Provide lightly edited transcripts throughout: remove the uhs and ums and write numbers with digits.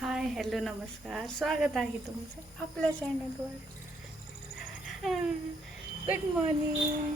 Hi hello नमस्कार, स्वागत आहे तुमचं आपल्या चॅनलवर. Good morning.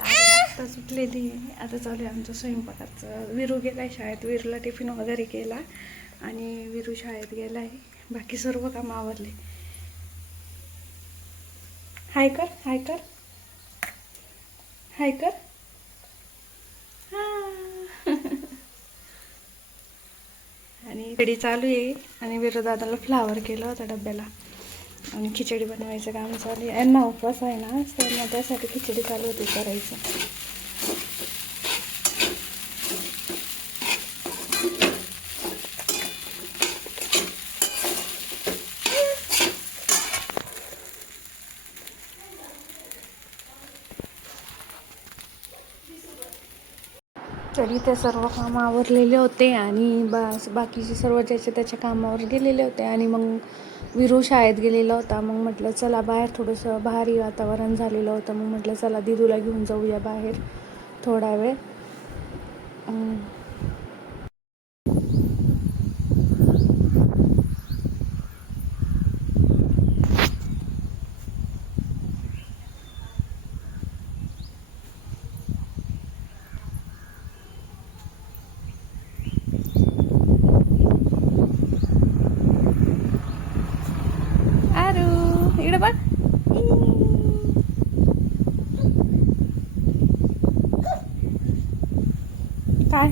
आता सुटलेली आता चालू आहे आमचं स्वयंपाकाचं. विरू गेलाय शाळेत, विरूला टिफिन वगैरे केला आणि विरू शाळेत गेलाय. बाकी सर्व काम आवरले. हाय कर, हाय कर, हाय कर. आणि खिचडी चालू आहे आणि विरू दादाला फ्लावर केला होता डब्याला आणि खिचडी बनवायचं काम चालू आहे. यांना उपवास आहे ना, तर मग त्यासाठी खिचडी चालू होती करायचं. तरी ते सर्व काम आवरलेले होते आणि बाकीचे सर्व ज्याचे त्याच्या कामावर गेलेले होते. आणि मग विरू शाळेत गेलेला होता. मग म्हटलं चला बाहेर थोडंसं भारी वातावरण झालेलं होतं. मग म्हटलं चला दिदूला घेऊन जाऊया बाहेर थोडा वेळ. आरू इकडे बघ. काय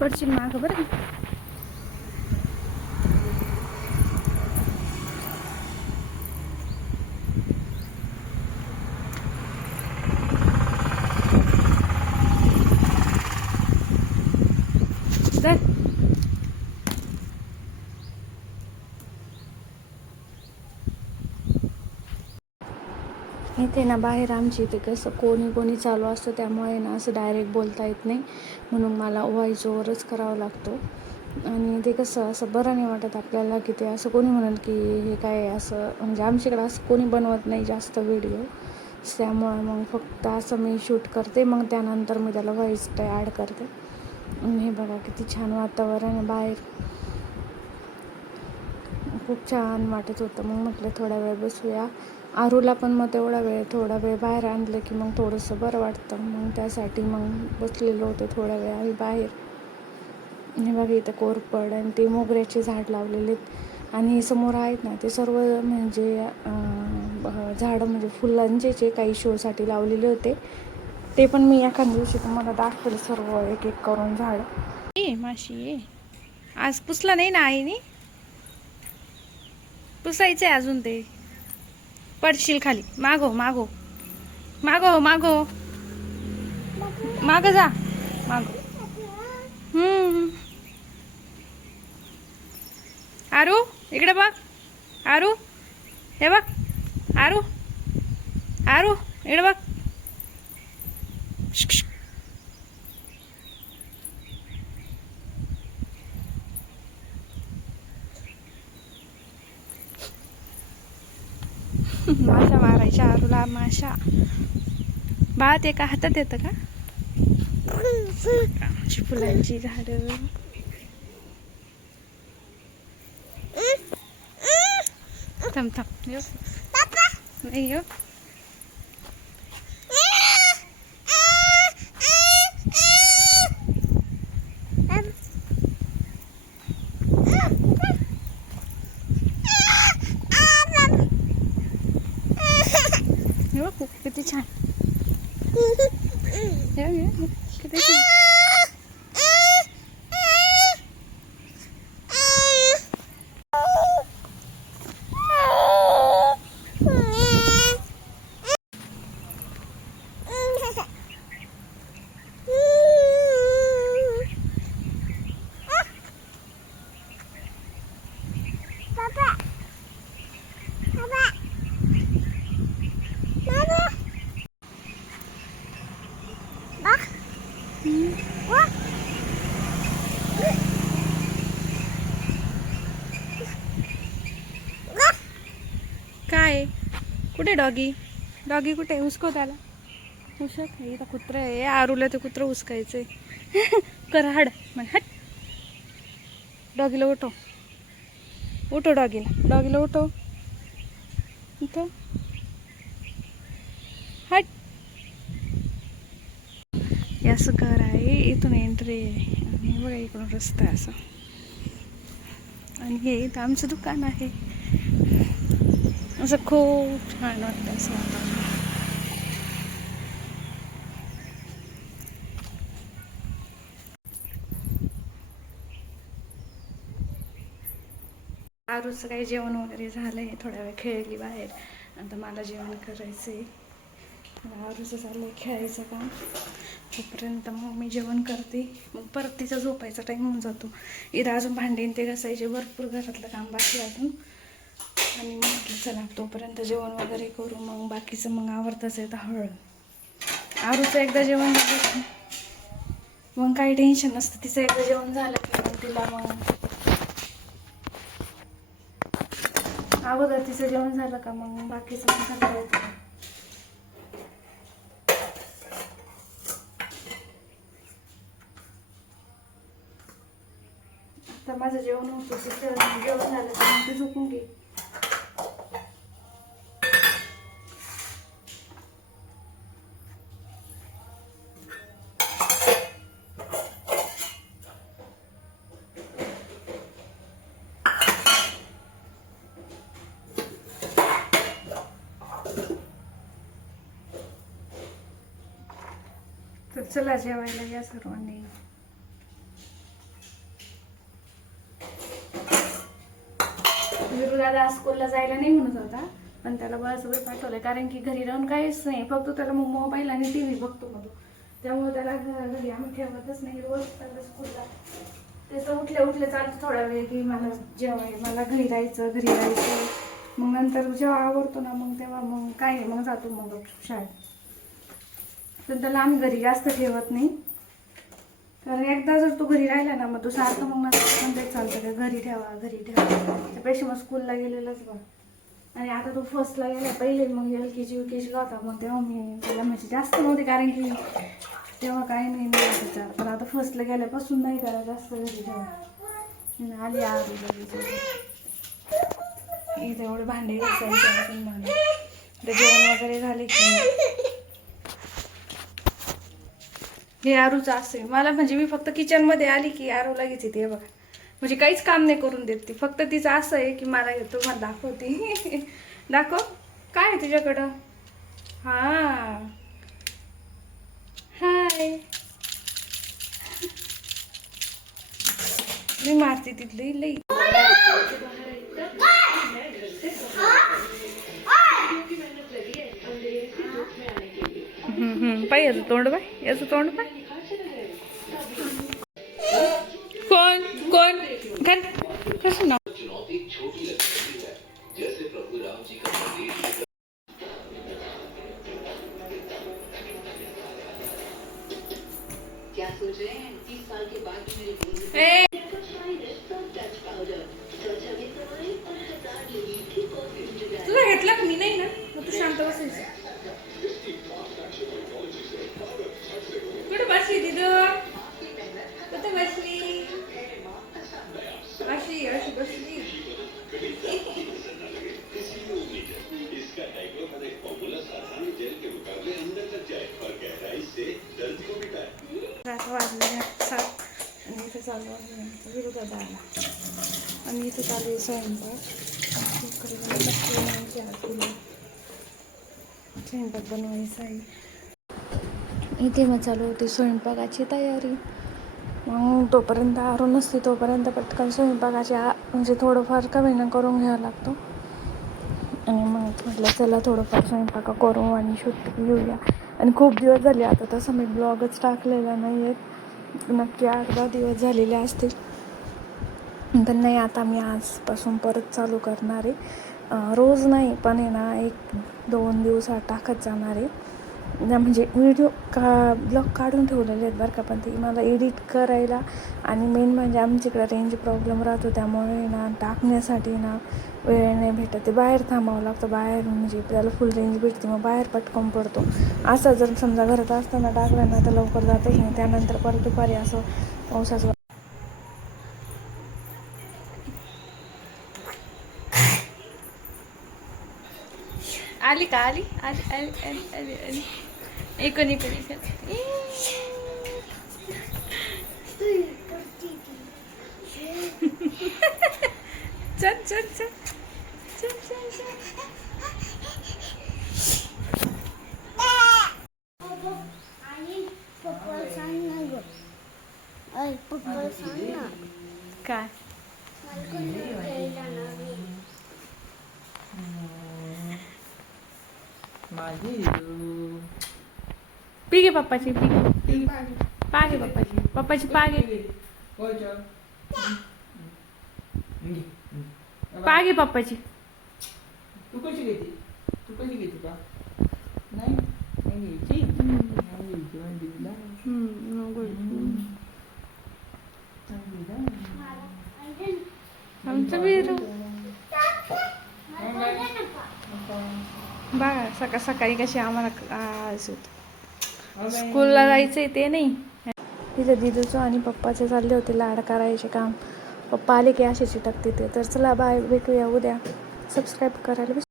पडशील मागं बरं. इथे ना बाहेर आमची इथे कसं कोणी चालू असतं, त्यामुळे ना असं डायरेक्ट बोलता येत नाही. म्हणून मला व्हॉइस ओव्हरच करावा लागतो. आणि ते कसं असं बरं नाही वाटत आपल्याला की ते असं कोणी म्हणेल की हे काय असं, म्हणजे आमच्याकडे असं कोणी बनवत नाही जास्त व्हिडिओ. त्यामुळे मग फक्त असं मी शूट करते, मग त्यानंतर मी त्याला व्हॉइस ॲड करते. आणि हे बघा किती छान वातावरण आहे बाहेर, खूप छान वाटत होतं. मग म्हटलं थोडा वेळ बसूया. आरूला पण मग थोडा वेळ बाहेर आणलं की मग थोडंसं बरं वाटतं. मग त्यासाठी मग बसलेलो होतो थोडा वेळ आम्ही बाहेर. हे बघा इथं कोरपड आणि ते मोगऱ्याचे झाड लावलेले आहेत. आणि समोर आहेत ना ते सर्व म्हणजे झाडं म्हणजे फुलांचे काही शोसाठी लावलेले होते. ते पण मी एखाद्या दिवशी तुम्हाला दाखवेल सर्व एक एक करून झाड. माशी आज पुसला नाही ना आईने, पुसायचं आहे अजून. ते पडशील खाली. मागो मागो मागो मागो माग जा मागो. आरू इकडे बघ. आरू हे बघ. आरू आरू इकडे बघ. माशा मारायच्या आरूला. माशा बाळा ते का हातात येतं का? फुलांची झाडं. थांब थांब नाही हो. किती छान. किती छान. काय कुठे डॉगी? डॉगी कुठे? उचको त्याला. उशक इथं कुत्रं आहे. आरूला ते कुत्रं उचकायचंय. कर हाड म्हण हट. डॉगीला उठव. उठव डॉगीला. डॉगीला उठव. इथं हट. असं घर आहे. इथून एंट्री आहे आणि बघा इकडून रस्ता आहे असा. आणि हे इथं आमचं दुकान आहे. असं खूप छान वाटतं असं वातावरण. आरूचं काही जेवण वगैरे झालं आहे. थोड्या वेळ खेळली बाहेर. आता मला जेवण करायचं आहे. आरूचं चाललं आहे खेळायचं काम. तोपर्यंत मग मी जेवण करते. मग परत तिचा झोपायचा टाईम होऊन जातो. इथं अजून भांडे ते घासायचे. भरपूर घरातलं काम बाकी अजून. आणि मग म्हटलं चला तोपर्यंत जेवण वगैरे करू. मग बाकीचं मग आवडतंच आहे हळूहळू. आरूचं एकदा जेवण झालं मग काही टेन्शन नसतं. तिचं एकदा जेवण झालं की मग तिला मग अगोदर तिचं जेवण झालं का मग बाकीचं मग करता येतं. आता माझं जेवण होतं. तिचं जेवण झालं का मग ती झोपून घे. तर चला जेवायला या सर्वांनी. दादा स्कूलला जायला नाही म्हणत होता पण त्याला बळजबरी पाठवलंय. कारण की घरी राहून काहीच नाही. फक्त त्याला मग मोबाईल आणि टी व्ही बघतो मग. त्यामुळे त्याला घरी आम्ही ठेवतच नाही. रोज त्याला स्कूलला त्याचं उठले चालतं थोडा वेळ की मला मला घरी राहायचं. मग नंतर जेव्हा आवडतो ना मग तेव्हा मग काय मग जातो मग शाळेत. पण त्याला आम्ही घरी जास्त ठेवत नाही. कारण एकदा जर तो घरी राहिला ना मग तो सारखं मग पण तेच चालतं का घरी ठेवा. त्यापेक्षा मग स्कूलला गेलेलंच बघ. आणि आता तो फर्स्टला गेला. पहिले मग LKG UKGला होता मग तेव्हा मी त्याला म्हणजे जास्त नव्हते. कारण की तेव्हा काही नाही त्याचा. पण आता फर्स्टला गेल्यापासून नाही त्याला जास्त घरी ठेवा. आली आरू इथे एवढे भांडे घासायचे. ते जेवण वगैरे झाले की हे आरूचं असते. मला म्हणजे मी फक्त किचनमध्ये आली की आरूला घेते ते बघा. म्हणजे काहीच काम नाही करून देत ती. फक्त तिचं असं आहे की मला येतो मला दाखवते. दाखव काय आहे तुझ्याकडं. हां हाय मी मारते तिथली लई. पाय याचं तोंड पाय. याचं तोंड पाय. कोण कोण घाल कसं ना. तुला घेतला मी नाही ना मग तू शांत बसायचं. कुठे बसली तिथं. कुठे बसली. अशी बसली. वाजले 7 आणि इथे चालू आहे विरोधात आला. आणि इथे चालू आहे स्वयंपाक. स्वयंपाक बनवायचा आहे. इथे मग चालू होती स्वयंपाकाची तयारी. मग तोपर्यंत आरू नसते तोपर्यंत पटकन स्वयंपाकाची म्हणजे थोडंफार कमी ना करून घ्यावं लागतो. आणि मग म्हटलं चला थोडंफार स्वयंपाक करू आणि शूट घेऊया. आणि खूप दिवस झाले आता तसं मी ब्लॉगच टाकलेला नाही आहे. नक्की 8-10 दिवस झालेले असतील. तर नाही आता मी आजपासून परत चालू करणार आहे. रोज नाही पण आहे ना 1-2 दिवसात टाकत जाणार आहे. म्हणजे व्हिडिओ ब्लॉग काढून ठेवलेले आहेत बरं का, पण ते मला एडिट करायला आणि मेन म्हणजे आमच्याकडे रेंज प्रॉब्लेम राहतो, त्यामुळे ना टाकण्यासाठी ना वेळ नाही भेटत. ते बाहेर थांबावं लागतं, बाहेर म्हणजे त्याला फुल रेंज भेटते, मग बाहेर पटकन पडतो. असं जर समजा घरात असताना टाकलं ना तर लवकर जातच नाही, त्यानंतर परत दुपारी असं पावसाचं आली का आली आली आली आली आली आली इकडून इकडून इकडे चल चल चल चल चल चल काय पिगे पप्पाची पिगे पागे पप्पाची पागे पागे पप्पाची. तू कशी घेते का नाही घ्यायची आमचं बिरू बघा सकाळ सकाळी कशी आम्हाला स्कूलला जायचंय ते नाही. तिथे दिदूचं आणि पप्पाचे चालले होते लाड करायचे काम. पप्पा आले की असे चिटकते ते. तर चला बाय, भेटूया उद्या. सबस्क्राईब करायला